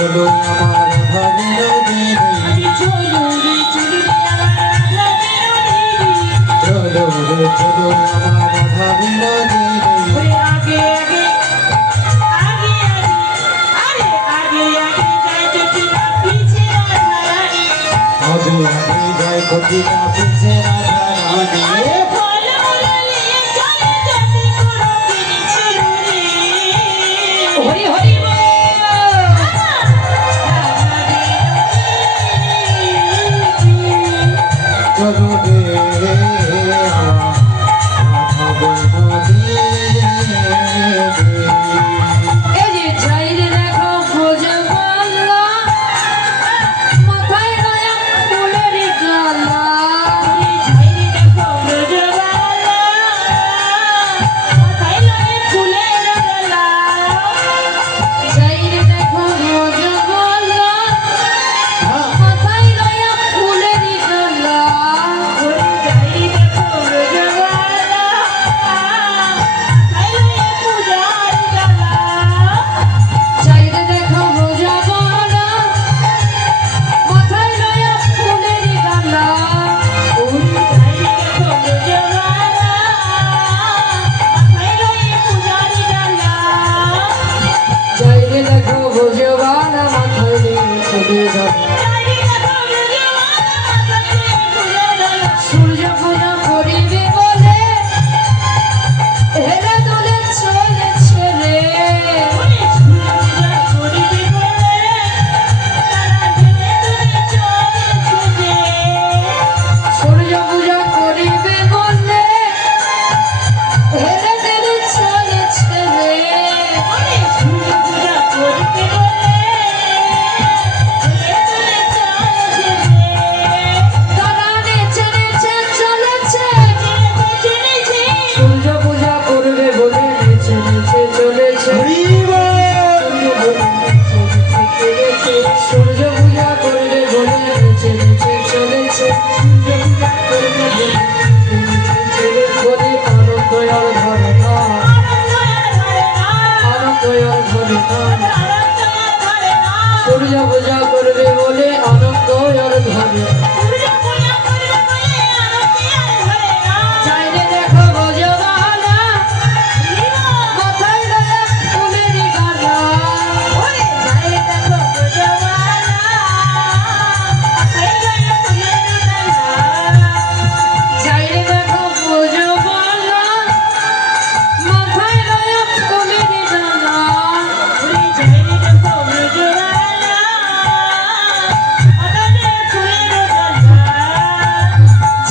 চলো আমার ভাবনা দেরি চলো রে চলো আমার ভাবনা দেরি আগে আগে আগে আগে আগে আগে আগে আগে যাই কোটি না পিছে না जब जा